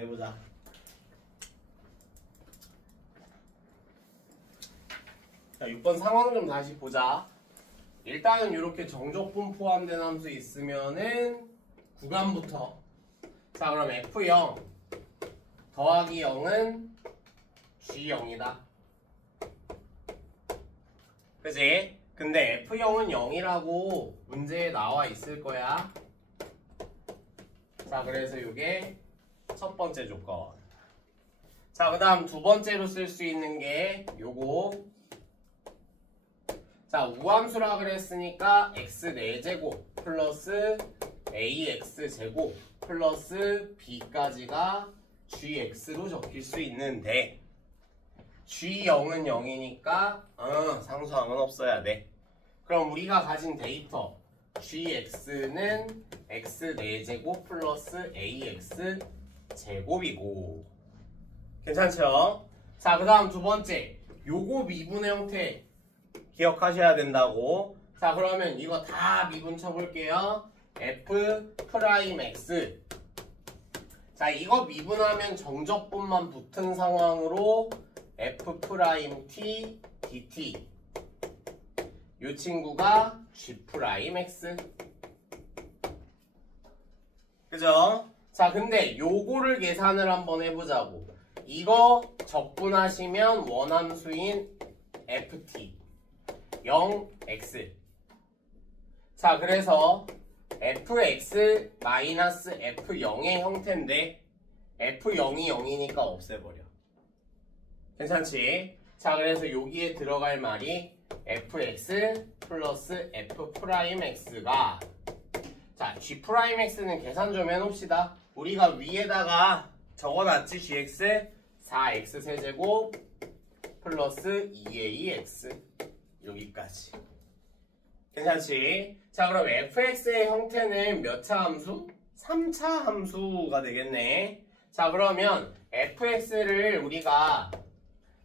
해보자. 자, 6번 상황 좀 다시 보자. 일단은 이렇게 정적분 포함된 함수 있으면은 구간부터. 자, 그럼 F0 더하기 0은 G0이다. 그지? 근데 F0은 0이라고 문제에 나와 있을 거야. 자, 그래서 이게 첫 번째 조건. 자, 그 다음 두 번째로 쓸 수 있는 게 요거. 자, 우함수라 그랬으니까 x 4제곱 플러스 ax제곱 플러스 b까지가 gx로 적힐 수 있는데 g0은 0이니까 상수항은 없어야 돼. 그럼 우리가 가진 데이터 gx는 x 4제곱 플러스 ax 제곱이고 괜찮죠? 자, 그 다음 두 번째 요거 미분의 형태 기억하셔야 된다고. 자, 그러면 이거 다 미분 쳐볼게요. f 프라임 x. 자, 이거 미분하면 정적분만 붙은 상황으로 f 프라임 t dt. 이 친구가 g 프라임 x. 그죠? 자, 근데 요거를 계산을 한번 해보자고. 이거 적분하시면 원함수인 ft 0x. 자, 그래서 fx 마이너스 f0의 형태인데 f0이 0이니까 없애버려. 괜찮지? 자, 그래서 여기에 들어갈 말이 fx 플러스 f 프라임 x가 자, g 프라임 x는 계산 좀 해놓읍시다. 우리가 위에다가 적어놨지. gx 4x 세제곱 플러스 2ax 여기까지. 괜찮지? 자, 그럼 fx의 형태는 몇 차 함수? 3차 함수가 되겠네. 자, 그러면 fx를 우리가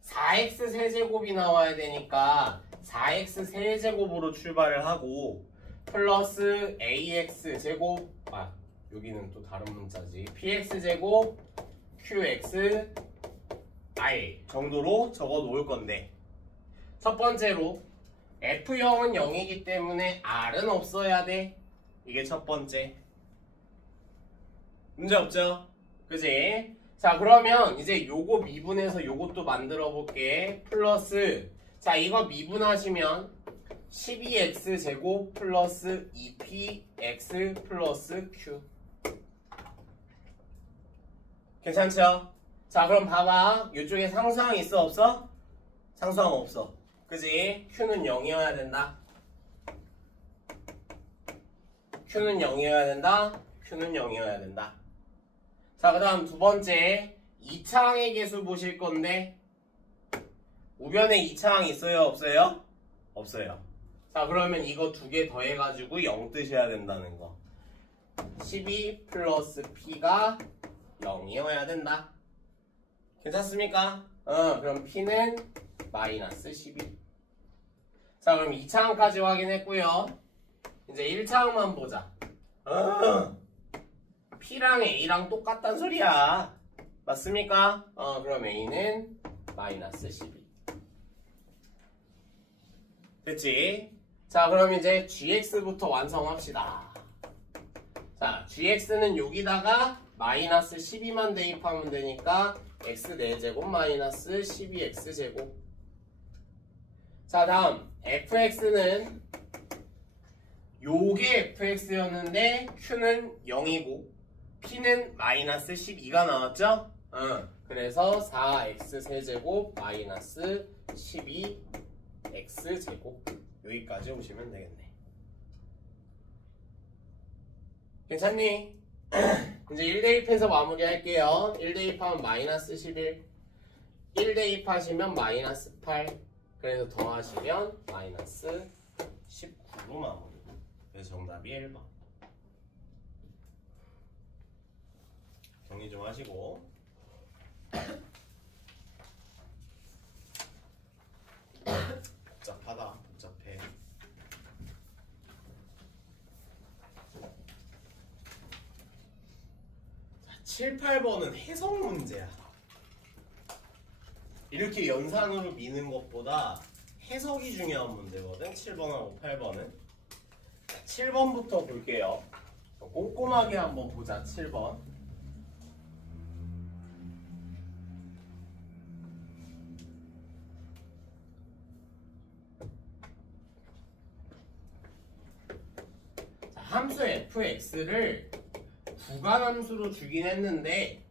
4x 세제곱이 나와야 되니까 4x 세제곱으로 출발을 하고 플러스 ax 제곱 여기는 또 다른 문자지. px 제곱 qx i 정도로 적어 놓을 건데 첫 번째로 F0은 0이기 때문에 R은 없어야 돼. 이게 첫 번째. 문제 없죠? 그지? 자, 그러면 이제 요거 미분해서 요것도 만들어 볼게. 플러스 자, 이거 미분하시면 12x 제곱 플러스 2px 플러스 q. 괜찮죠? 자, 그럼 봐봐. 이쪽에 상수항 있어 없어? 상수항 없어. 그지? q는 0이어야 된다. q는 0이어야 된다. q는 0이어야 된다. 자, 그 다음 두 번째 2차항의 계수 보실 건데 우변에 2차항 있어요? 없어요? 없어요. 자, 그러면 이거 두 개 더해가지고 0 뜨셔야 된다는 거. 12 플러스 p가 0이어야 된다. 괜찮습니까? 그럼 p는 마이너스 12. 자, 그럼 2차항까지 확인했고요. 이제 1차항만 보자. P랑 A랑 똑같단 소리야. 맞습니까? 그럼 A는 마이너스 12. 됐지? 자, 그럼 이제 GX부터 완성합시다. 자, GX는 여기다가 마이너스 12만 대입하면 되니까 X 4제곱 마이너스 12X제곱. 자, 다음 fx는 요게 fx였는데 q는 0이고 p는 마이너스 12가 나왔죠? 그래서 4x 세제곱 마이너스 12x제곱 여기까지 오시면 되겠네. 괜찮니? 이제 1대입해서 마무리할게요. 1대입하면 마이너스 11 1대입하시면 마이너스 8 그래서 더하시면 마이너스 19로 마무리. 그래서 정답이 1번. 정리 좀 하시고. 복잡하다. 복잡해. 자, 7, 8번은 해석 문제야. 이렇게 연산으로 미는 것보다 해석이 중요한 문제거든. 7번하고 8번은. 7번부터 볼게요. 꼼꼼하게 한번 보자. 7번. 함수 fx를 구간함수로 주긴 했는데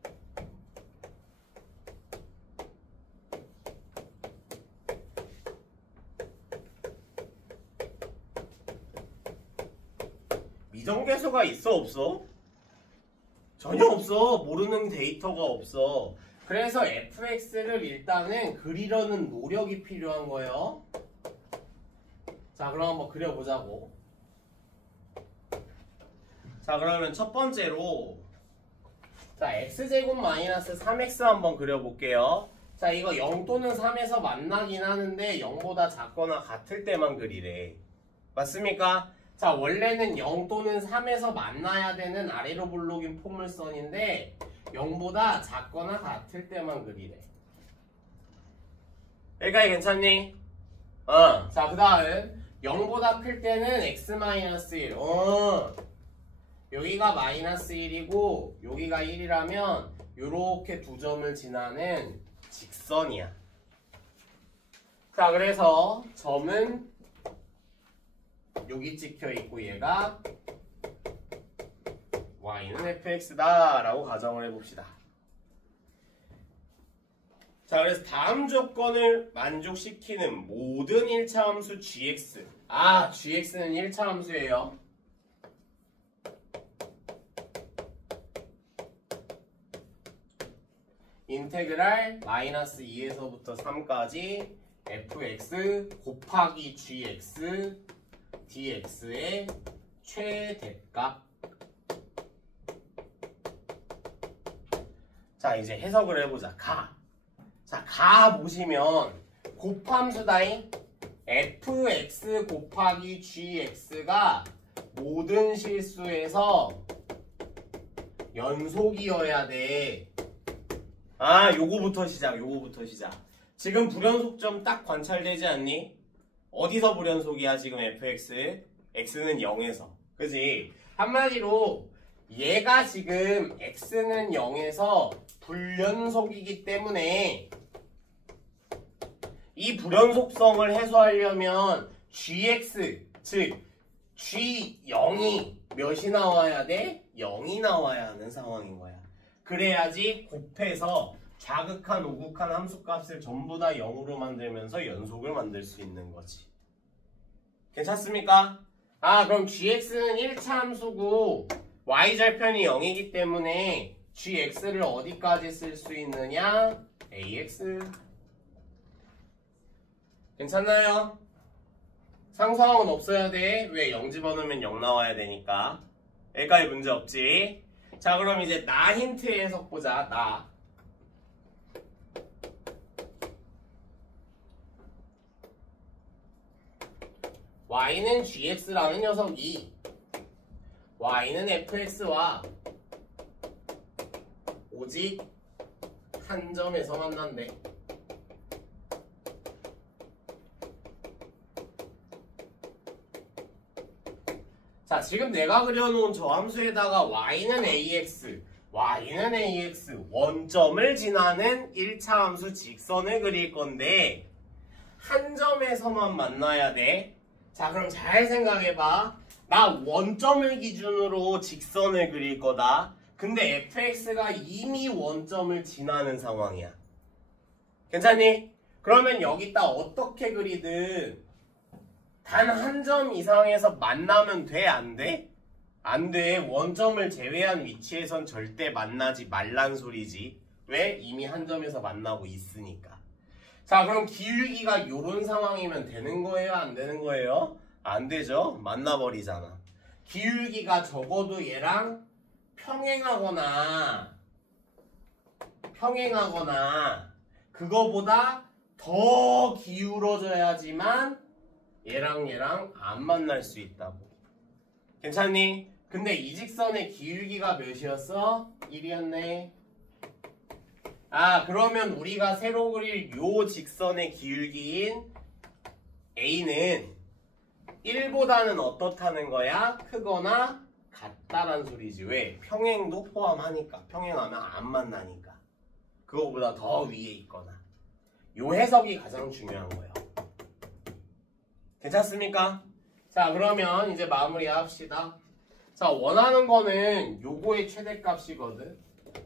미정계수가 있어 없어? 전혀 없어. 모르는 데이터가 없어. 그래서 fx를 일단은 그리려는 노력이 필요한 거예요. 자, 그럼 한번 그려보자고. 자, 그러면 첫 번째로 자, x제곱 마이너스 3x 한번 그려볼게요. 자, 이거 0 또는 3에서 만나긴 하는데 0보다 작거나 같을 때만 그리래. 맞습니까? 자, 원래는 0 또는 3에서 만나야 되는 아래로 블록인 포물선인데 0보다 작거나 같을 때만 그리래. 여기까지 괜찮니? 자, 그 다음 0보다 클 때는 x-1. 여기가 마이너스 1이고 여기가 1이라면 요렇게 두 점을 지나는 직선이야. 자, 그래서 점은 여기 찍혀 있고 얘가 y는 fx다 라고 가정을 해봅시다. 자, 그래서 다음 조건을 만족시키는 모든 1차 함수 gx. gx는 1차 함수예요. 인테그랄 마이너스 2에서부터 3까지 fx 곱하기 gx dx의 최대값. 자, 이제 해석을 해보자. 자, 가 보시면 곱함수다잉. fx 곱하기 gx가 모든 실수에서 연속이어야 돼. 요거부터 시작. 지금 불연속점 딱 관찰되지 않니? 어디서 불연속이야 지금 fx? x는 0에서. 그지? 한마디로 얘가 지금 x는 0에서 불연속이기 때문에 이 불연속성을 해소하려면 gx, 즉 g0이 몇이 나와야 돼? 0이 나와야 하는 상황인 거야. 그래야지 곱해서 좌극한 우극한 함수값을 전부 다 0으로 만들면서 연속을 만들 수 있는 거지. 괜찮습니까? 그럼 gx는 1차 함수고 y절편이 0이기 때문에 gx를 어디까지 쓸 수 있느냐? ax. 괜찮나요? 상수항은 없어야 돼. 왜? 0 집어넣으면 0 나와야 되니까. 여기까지 문제 없지? 자, 그럼 이제 나 힌트 해석 보자. 나. y는 gx라는 녀석이 y는 fx와 오직 한 점에서 만난대. 자, 지금 내가 그려놓은 저 함수에다가 y는 ax, 원점을 지나는 1차 함수 직선을 그릴 건데 한 점에서만 만나야 돼. 자, 그럼 잘 생각해봐. 나 원점을 기준으로 직선을 그릴 거다. 근데 fx가 이미 원점을 지나는 상황이야. 괜찮니? 그러면 여기다 어떻게 그리든 단 한 점 이상에서 만나면 돼? 안 돼? 안 돼. 원점을 제외한 위치에선 절대 만나지 말란 소리지. 왜? 이미 한 점에서 만나고 있으니까. 자, 그럼 기울기가 요런 상황이면 되는 거예요? 안 되는 거예요? 안 되죠? 만나버리잖아. 기울기가 적어도 얘랑 평행하거나 그거보다 더 기울어져야지만 얘랑 안 만날 수 있다고. 괜찮니? 근데 이 직선의 기울기가 몇이었어? 1이었네. 아, 그러면 우리가 새로 그릴 요 직선의 기울기인 A는 1보다는 어떻다는 거야? 크거나 같다란 소리지. 왜? 평행도 포함하니까. 평행하면 안 만나니까. 그거보다 더 위에 있거나. 요 해석이 가장 중요한 거예요. 괜찮습니까? 자, 그러면 이제 마무리합시다. 자, 원하는 거는 요거의 최대값이거든.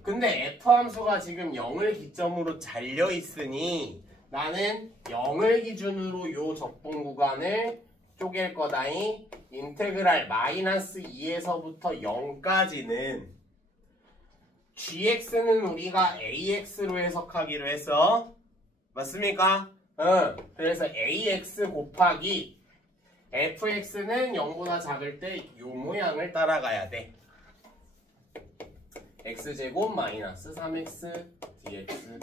근데 F함수가 지금 0을 기점으로 잘려 있으니 나는 0을 기준으로 요 적분 구간을 쪼갤 거다니. 인테그랄 -2에서부터 0까지는 gx는 우리가 ax로 해석하기로 했어. 맞습니까? 응. 그래서 ax 곱하기 fx는 0보다 작을 때 요 모양을 따라가야 돼. x제곱 마이너스 3x dx.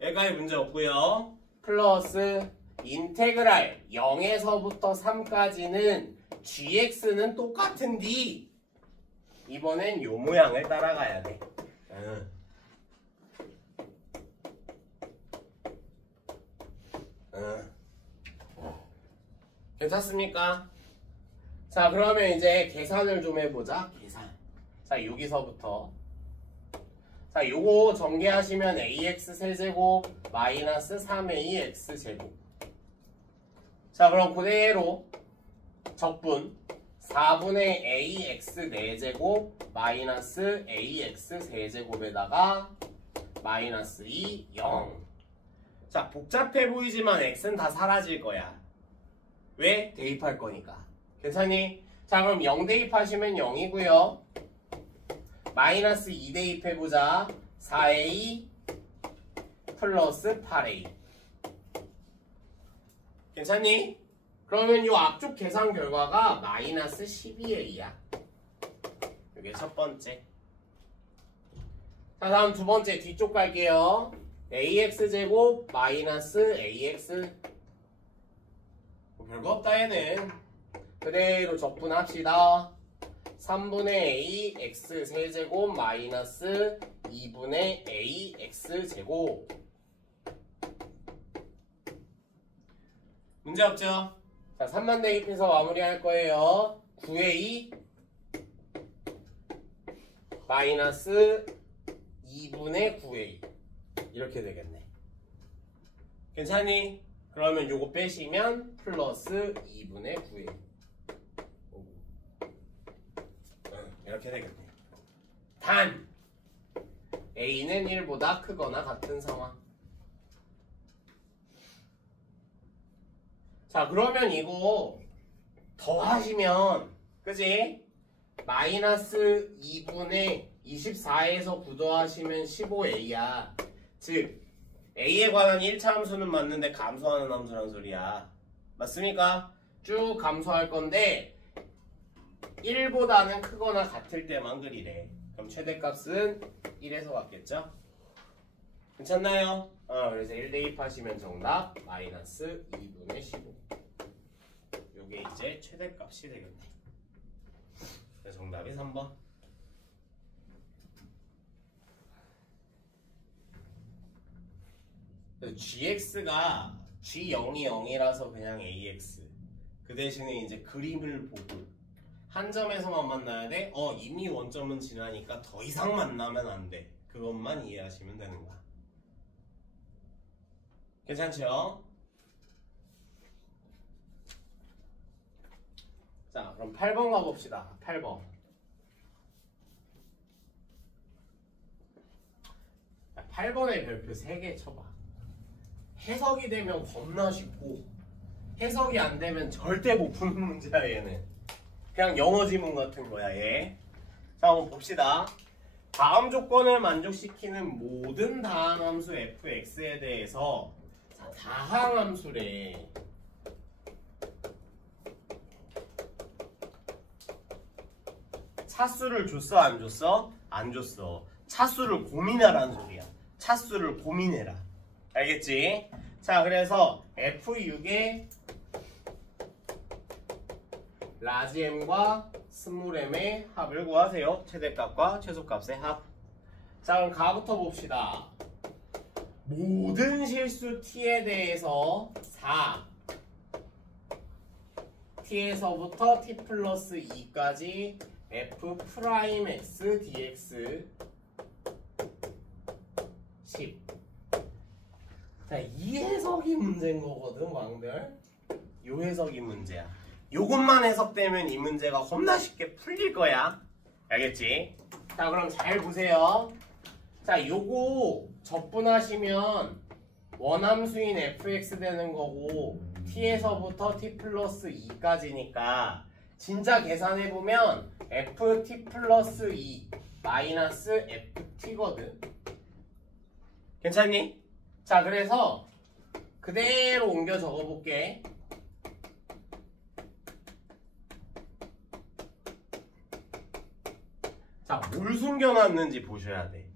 여기까지 문제 없고요. 플러스 인테그랄 0에서부터 3까지는 gx는 똑같은디 이번엔 요 모양을 따라가야 돼. 괜찮습니까? 자, 그러면 이제 계산을 좀 해보자. 계산. 자, 여기서부터. 자, 요거 전개하시면 ax 세제곱 마이너스 3ax 제곱. 자, 그럼 그대로 적분 4분의 ax 4제곱 마이너스 ax 세제곱에다가 마이너스 2, 0. 자, 복잡해 보이지만 x는 다 사라질 거야. 왜? 대입할 거니까. 괜찮니? 자, 그럼 0 대입하시면 0이고요. 마이너스 2 대입해보자. 4a 플러스 8a. 괜찮니? 그러면 이 앞쪽 계산 결과가 마이너스 12a야. 이게 첫 번째. 자, 다음 두 번째 뒤쪽 갈게요. ax제곱 마이너스 ax. 별거 없다 얘는. 그대로 적분합시다. 3분의 a x 세제곱 마이너스 2분의 a x 제곱. 문제 없죠? 자, 3만 대입해서 마무리할 거예요. 9a 마이너스 2분의 9a 이렇게 되겠네. 괜찮니? 그러면 요거 빼시면 플러스 2분의 9a 이렇게 되겠네. 단 a는 1보다 크거나 같은 상황. 자, 그러면 이거 더하시면 그지? 마이너스 2분의 24에서 9 더하시면 15a야. 즉 a에 관한 1차 함수는 맞는데 감소하는 함수란 소리야. 맞습니까? 쭉 감소할 건데 1보다는 크거나 같을 때만 그리래. 그럼 최대값은 1에서 같겠죠? 괜찮나요? 그래서 1 대입하시면 정답 마이너스 2분의 15. 요게 이제 최대값이 되겠네. 그래서 정답이 3번. gx가 g0이 0이라서 그냥 ax. 그 대신에 이제 그림을 보고 한 점에서만 만나야 돼? 이미 원점은 지나니까 더 이상 만나면 안 돼. 그것만 이해하시면 되는 거야. 괜찮죠? 자, 그럼 8번 가봅시다. 8번. 8번에 별표 3개 쳐봐. 해석이 되면 겁나 쉽고 해석이 안 되면 절대 못 푸는 문제야 얘는. 그냥 영어 지문 같은 거야 얘. 자, 한번 봅시다. 다음 조건을 만족시키는 모든 다항함수 fx에 대해서 다항함수래. 차수를 줬어 안 줬어? 안 줬어. 차수를 고민하라는 소리야. 차수를 고민해라. 알겠지? 자, 그래서 F6의 라지 m과 스몰 m의 합을 구하세요. 최대값과 최소값의 합. 자, 그럼 가부터 봅시다. 모든 실수 t에 대해서 4 t에서부터 t 플러스 2까지 f 프라임 x dx 10. 자, 이 해석이 문제인 거거든, 왕들. 요 해석이 문제야. 요것만 해석되면 이 문제가 겁나 쉽게 풀릴 거야. 알겠지? 자, 그럼 잘 보세요. 자, 요거 적분하시면 원함수인 fx 되는 거고 t에서부터 t 플러스 2까지니까 진짜 계산해보면 ft 플러스 2 마이너스 ft거든. 괜찮니? 자, 그래서 그대로 옮겨 적어볼게. 자, 뭘 숨겨놨는지 보셔야 돼.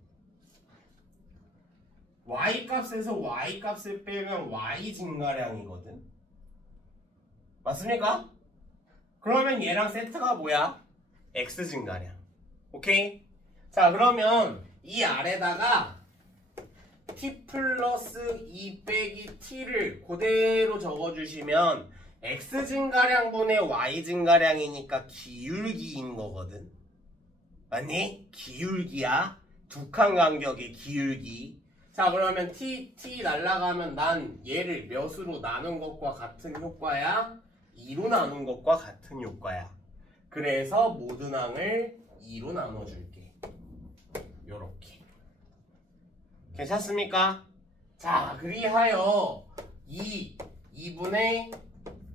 y값에서 y값을 빼면 y 증가량이거든. 맞습니까? 그러면 얘랑 세트가 뭐야? x 증가량. 오케이? 자, 그러면 이 아래다가 t 플러스 2 빼기 t를 그대로 적어주시면 x 증가량분의 y 증가량이니까 기울기인 거거든. 맞니? 기울기야. 두 칸 간격의 기울기. 자, 그러면 t 날라가면 난 얘를 몇으로 나눈 것과 같은 효과야? 2로 나눈 것과 같은 효과야. 그래서 모든 항을 2로 나눠줄게. 요렇게. 괜찮습니까? 자, 그리하여 2분의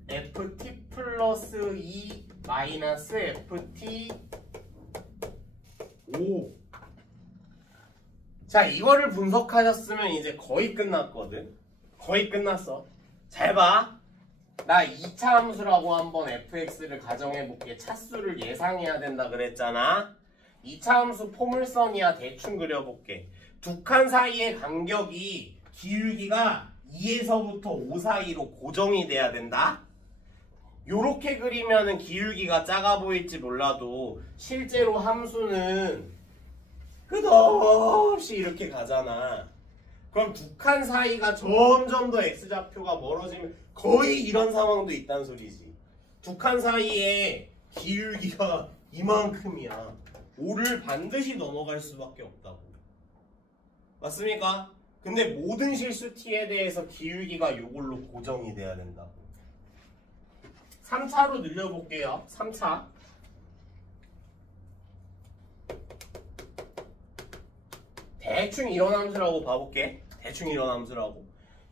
ft 플러스 2 마이너스 ft 5. 자, 이거를 분석하셨으면 이제 거의 끝났거든. 거의 끝났어. 잘 봐. 나 2차 함수라고 한번 fx를 가정해볼게. 차수를 예상해야 된다 그랬잖아. 2차 함수 포물선이야. 대충 그려볼게. 두 칸 사이의 간격이 기울기가 2에서부터 5 사이로 고정이 돼야 된다. 요렇게 그리면은 기울기가 작아 보일지 몰라도 실제로 함수는 끝없이 이렇게 가잖아. 그럼 두 칸 사이가 점점 더 x좌표가 멀어지면 거의 이런 상황도 있단 소리지. 두 칸 사이에 기울기가 이만큼이야. 5를 반드시 넘어갈 수밖에 없다고. 맞습니까? 근데 모든 실수 t에 대해서 기울기가 요걸로 고정이 돼야 된다고. 3차로 늘려볼게요. 3차. 대충 이런 함수라고 봐볼게. 대충 이런 함수라고.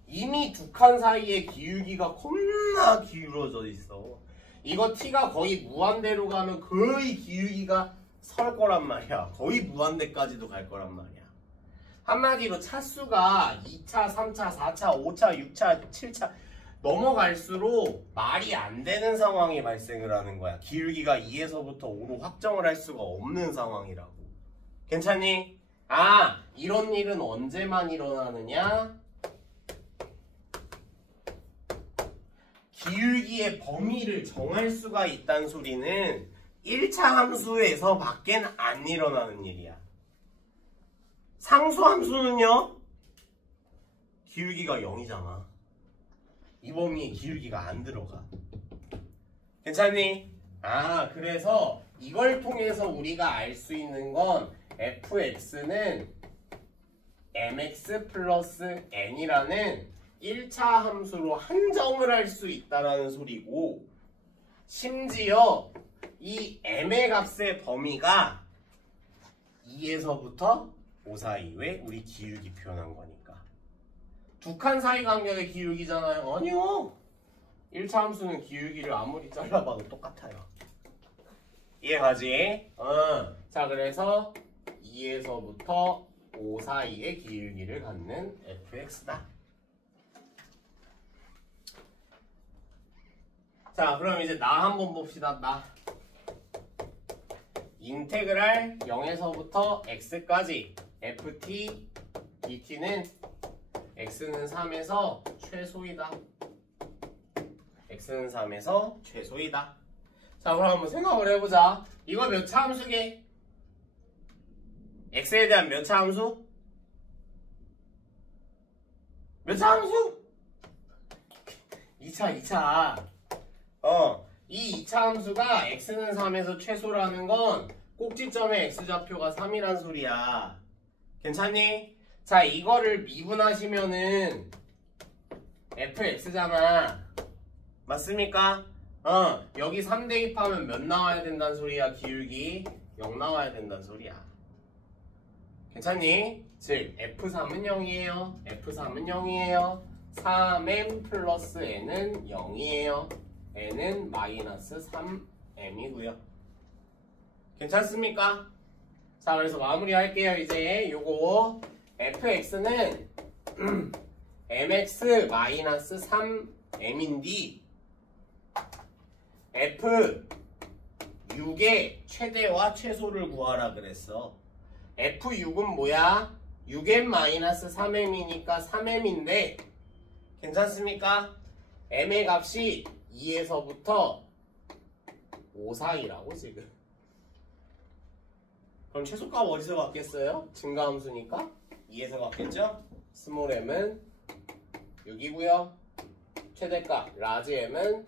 이미 두 칸 사이에 기울기가 겁나 기울어져 있어. 이거 t가 거의 무한대로 가면 거의 기울기가 설 거란 말이야. 거의 무한대까지도 갈 거란 말이야. 한마디로 차수가 2차, 3차, 4차, 5차, 6차, 7차 넘어갈수록 말이 안 되는 상황이 발생을 하는 거야. 기울기가 2에서부터 5로 확정을 할 수가 없는 상황이라고. 괜찮니? 아, 이런 일은 언제만 일어나느냐? 기울기의 범위를 정할 수가 있다는 소리는 1차 함수에서 밖엔 안 일어나는 일이야. 상수 함수는요? 기울기가 0이잖아. 이 범위에 기울기가 안 들어가. 괜찮니? 아, 그래서 이걸 통해서 우리가 알 수 있는 건 fx는 mx 플러스 n이라는 1차 함수로 한정을 할 수 있다는 소리고, 심지어 이 m의 값의 범위가 2에서부터 5 사이에 우리 기울기 표현한 거니까. 두 칸 사이 간격의 기울기잖아요. 아니요. 1차 함수는 기울기를 아무리 잘라봐도 똑같아요. 이해가지? 자, 그래서 2에서부터 5 사이의 기울기를 갖는 fx다. 자, 그럼 이제 나 한번 봅시다. 나. 인테그랄 0에서부터 x까지 ft dt는 x는 3에서 최소이다. x는 3에서 최소이다. 자, 그럼 한번 생각을 해보자. 이거 몇 차 함수게? x에 대한 몇 차 함수? 몇 차 함수? 2차. 이 2차 함수가 x는 3에서 최소라는 건 꼭지점의 x좌표가 3이란 소리야. 괜찮니? 자, 이거를 미분하시면은 fx잖아. 맞습니까? 여기 3 대입하면 몇 나와야 된다는 소리야? 기울기 0 나와야 된다는 소리야. 괜찮니? 즉 f3은 0이에요. f3은 0이에요. 3m 플러스 n은 0이에요. n은 마이너스 3m이고요. 괜찮습니까? 자, 그래서 마무리할게요. 이제 요거 fx는 mx 마이너스 3m인데 f6의 최대와 최소를 구하라 그랬어. f6은 뭐야? 6m 마이너스 3m이니까 3m인데 괜찮습니까? m의 값이 2에서부터 5 사이라고 지금. 그럼 최소값 어디서 갖겠어요? 증가함수니까 2에서 갖겠죠? 스몰 m은 6이고요. 최대값 라지 m은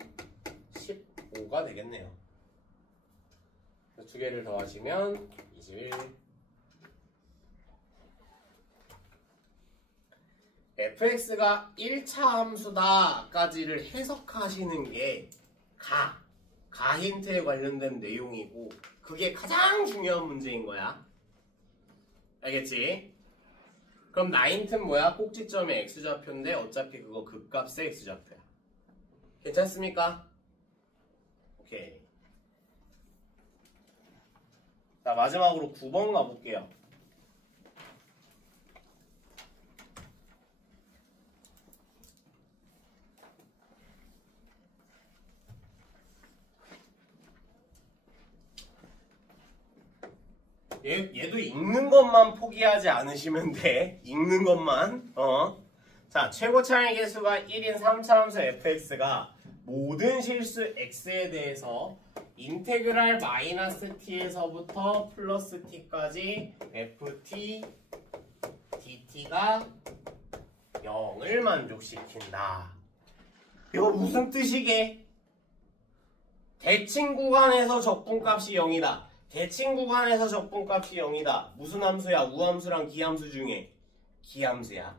15가 되겠네요. 두 개를 더하시면 21. fx가 1차 함수다까지를 해석하시는 게 가 힌트에 관련된 내용이고 그게 가장 중요한 문제인 거야. 알겠지? 그럼 나인트는 뭐야? 꼭지점의 x좌표인데 어차피 그거 극값의 x좌표야. 괜찮습니까? 오케이. 자, 마지막으로 9번 가볼게요. 얘도 읽는 것만 포기하지 않으시면 돼. 읽는 것만. 자, 최고 차이 개수가 1인 3차 함수 fx가 모든 실수 x에 대해서 인테그랄 마이너스 t에서부터 플러스 t까지 ft dt가 0을 만족시킨다. 이거 무슨 뜻이게? 대칭 구간에서 적분값이 0이다. 대칭 구간에서 적분값이 0이다. 무슨 함수야? 우함수랑 기함수 중에 기함수야.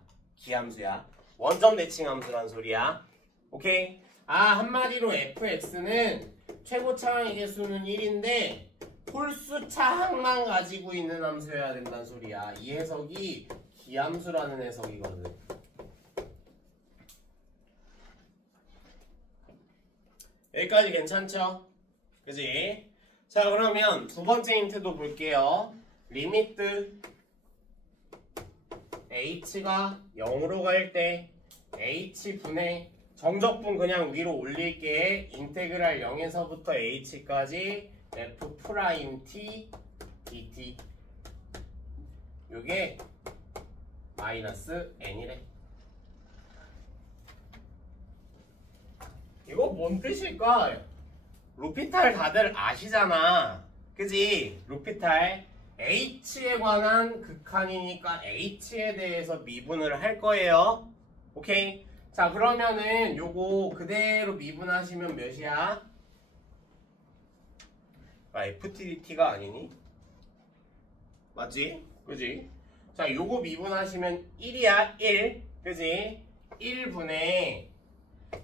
원점 대칭 함수란 소리야. 오케이? 한마디로 fx는 최고 차항의 개수는 1인데 홀수 차항만 가지고 있는 함수여야 된다는 소리야. 이 해석이 기함수라는 해석이거든. 여기까지 괜찮죠? 그지? 자, 그러면 두 번째 힌트도 볼게요. 리미트 h가 0으로 갈 때 h분의 정적분 그냥 위로 올릴게. 인테그랄 0에서부터 h까지 f'(t) dt 요게 마이너스 n이래. 이거 뭔 뜻일까? 로피탈 다들 아시잖아. 그지? 로피탈 h에 관한 극한이니까 h에 대해서 미분을 할 거예요. 오케이? 자, 그러면은 요거 그대로 미분하시면 몇이야? ftdt가 아니니? 맞지? 그지? 자, 요거 미분하시면 1이야. 1. 그지? 1분의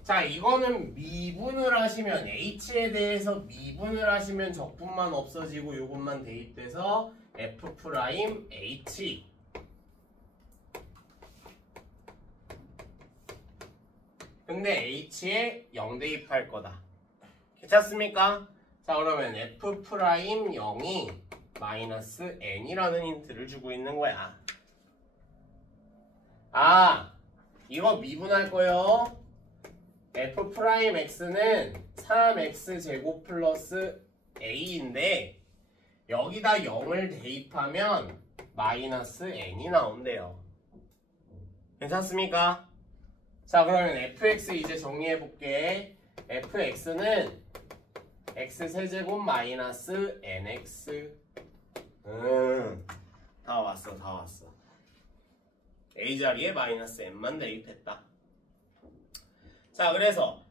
자, 이거는 미분을 하시면 h에 대해서 미분을 하시면 적분만 없어지고 요것만 대입돼서 f'(h) 근데 h에 0 대입할 거다. 괜찮습니까? 자, 그러면 f'(0이 마이너스 n이라는 힌트를 주고 있는 거야. 이거 미분할 거요. f'x는 3x제곱 플러스 a인데 여기다 0을 대입하면 마이너스 n이 나온대요. 괜찮습니까? 자, 그러면 fx 이제 정리해볼게. fx는 x 세제곱 마이너스 nx. 다 왔어, 다 왔어. a 자리에 마이너스 n만 대입했다. 자, 그래서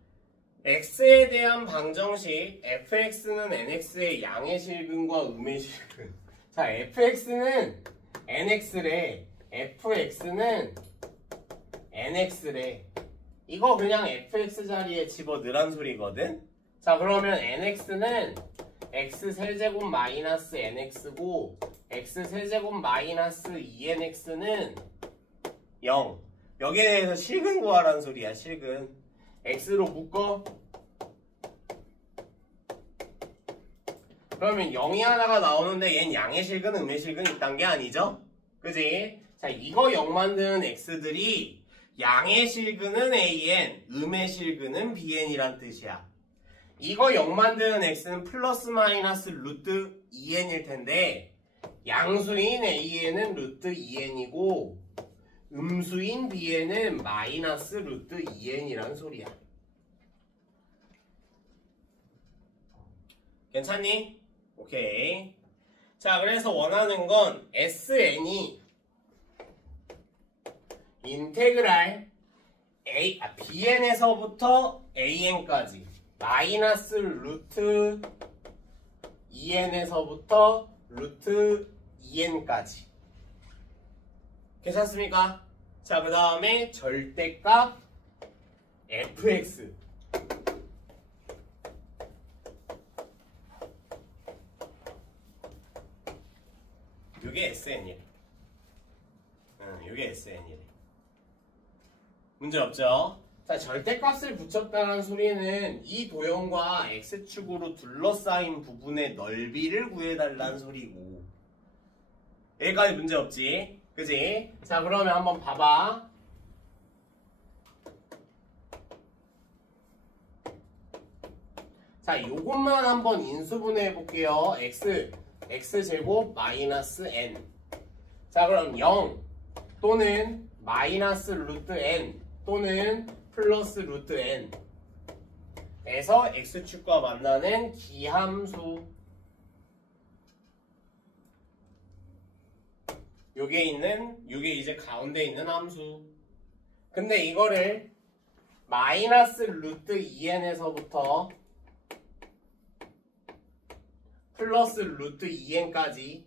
x에 대한 방정식 fx는 nx의 양의 실근과 음의 실근. 자, fx는 nx래, fx는 nx래. 이거 그냥 fx 자리에 집어넣으란 소리거든. 자, 그러면 nx는 x 세제곱 마이너스 nx고 x 세제곱 마이너스 2nx는 0. 여기에 대해서 실근 구하라는 소리야. 실근. x로 묶어. 그러면 0이 하나가 나오는데 얜 양의 실근, 음의 실근 있단 게 아니죠? 그지? 자, 이거 0 만드는 x들이 양의 실근은 an, 음의 실근은 bn이란 뜻이야. 이거 0 만드는 x는 플러스 마이너스 루트 2n일 텐데 양수인 a는 루트 2n이고 음수인 bn은 마이너스 루트 2n이란 소리야. 괜찮니? 오케이. 자, 그래서 원하는 건 sn이 인테그랄 bn에서부터 an까지 마이너스 루트 2n에서부터 루트 2n까지. 괜찮습니까? 자, 그 다음에 절대값 fx. 요게 sn이래. 요게 sn이래. 문제 없죠? 자, 절대값을 붙였다는 소리는 이 도형과 x축으로 둘러싸인 부분의 넓이를 구해달라는 소리고. 여기까지 문제 없지? 그지? 자, 그러면 한번 봐봐. 자, 요것만 한번 인수분해 해볼게요. x제곱 마이너스 n. 자, 그럼 0 또는 마이너스 루트 n 또는 플러스 루트 n 에서 x축과 만나는 기함수. 요게 이제 가운데 있는 함수. 근데 이거를 마이너스 루트 2n에서부터 플러스 루트 2n까지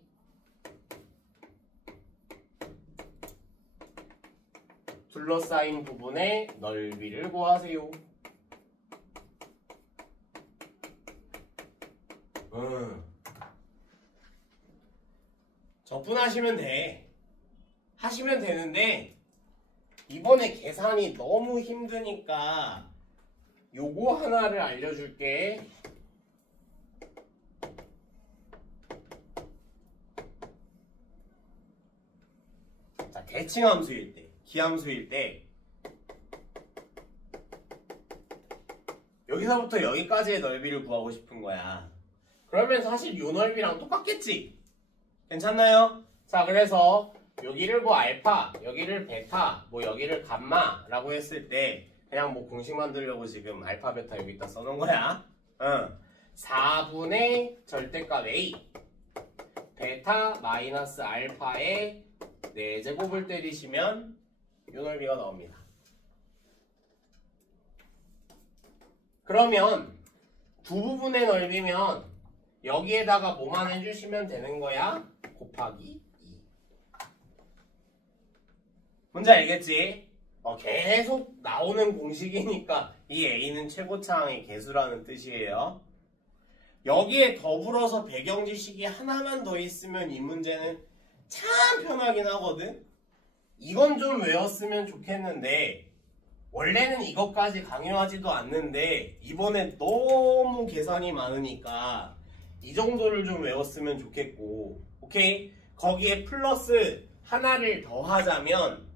둘러싸인 부분의 넓이를 구하세요. 적분하시면 돼. 하시면 되는데 이번에 계산이 너무 힘드니까 요거 하나를 알려줄게. 자, 대칭함수일 때, 기함수일 때 여기서부터 여기까지의 넓이를 구하고 싶은 거야. 그러면 사실 요 넓이랑 똑같겠지? 괜찮나요? 자, 그래서 여기를 뭐 알파, 여기를 베타, 뭐 여기를 감마라고 했을 때 그냥 뭐 공식 만들려고 지금 알파, 베타 여기다 써놓은 거야. 4분의 절대값 a 베타 마이너스 알파의 4제곱을 때리시면 요 넓이가 나옵니다. 그러면 두 부분의 넓이면 여기에다가 뭐만 해주시면 되는 거야? 곱하기 2. 뭔지 알겠지? 계속 나오는 공식이니까 이 a는 최고차항의 개수라는 뜻이에요. 여기에 더불어서 배경지식이 하나만 더 있으면 이 문제는 참 편하긴 하거든? 이건 좀 외웠으면 좋겠는데 원래는 이것까지 강요하지도 않는데 이번엔 너무 계산이 많으니까 이 정도를 좀 외웠으면 좋겠고, 오케이? 거기에 플러스 하나를 더 하자면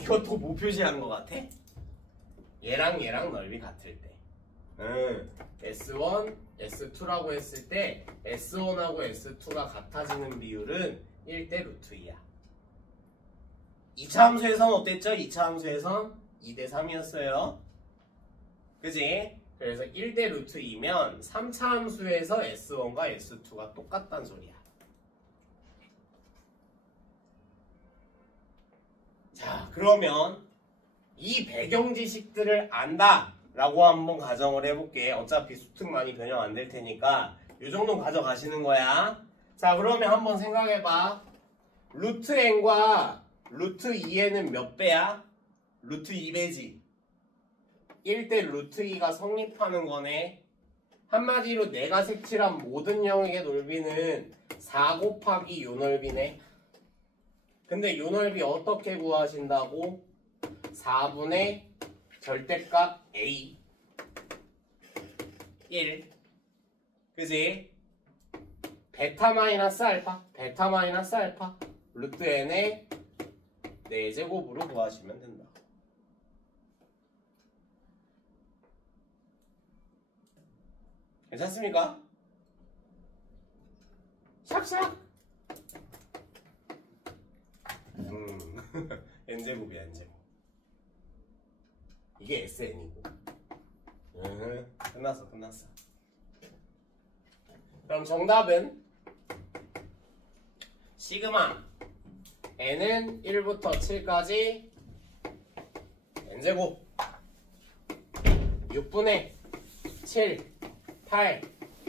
이것도 뭐 표시한 것 같아? 얘랑 얘랑 넓이 같을 때. S1, S2라고 했을 때 S1하고 S2가 같아지는 비율은 1대 루트 2야. 2차 함수에선 어땠죠? 2차 함수에선 2대 3이었어요. 그지? 그래서 1대 루트 2면 3차 함수에서 S1과 S2가 똑같단 소리야. 자, 그러면 이 배경 지식들을 안다 라고 한번 가정을 해볼게. 어차피 수특 많이 변형 안 될 테니까 이 정도 가져가시는 거야. 자, 그러면 한번 생각해봐. 루트 n과 루트 2n은 몇 배야? 루트 2배지. 1대 루트 2가 성립하는 거네. 한마디로 내가 색칠한 모든 영역의 넓이는 4 곱하기 요 넓이네. 근데 요 넓이 어떻게 구하신다고? 4분의 절대값 a 1. 그지? 베타 마이너스 알파, 베타 마이너스 알파 루트 n의 4제곱으로 구하시면 된다. 괜찮습니까? 샥샥. n제곱이야, n제곱. 이게 sn이고. 끝났어. 그럼 정답은 시그마 n은 1부터 7까지 n제곱 6분의 7 8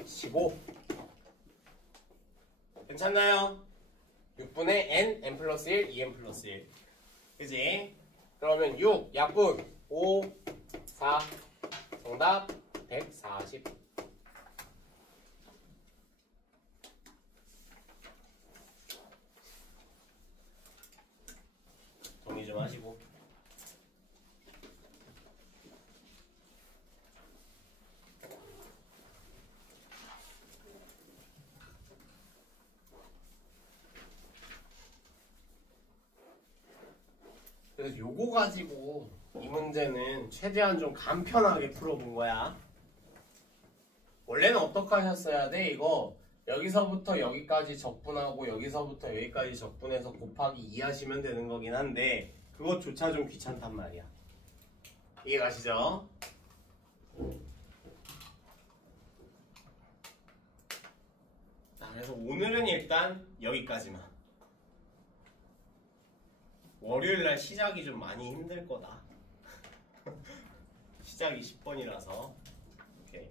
15. 괜찮나요? 6분의 n 플러스 1 2n 플러스 1. 그지? 그러면 6 약분 5 4 정답 140. 정리 좀 하시고. 그래서 요거 가지고 이 문제는 최대한 좀 간편하게 풀어본 거야. 원래는 어떻게 하셨어야 돼? 이거 여기서부터 여기까지 적분하고 여기서부터 여기까지 적분해서 곱하기 2 하시면 되는 거긴 한데 그것조차 좀 귀찮단 말이야. 이해 가시죠? 자, 그래서 오늘은 일단 여기까지만. 월요일날 시작이 좀 많이 힘들 거다. 시작이 10번이라서. 오케이.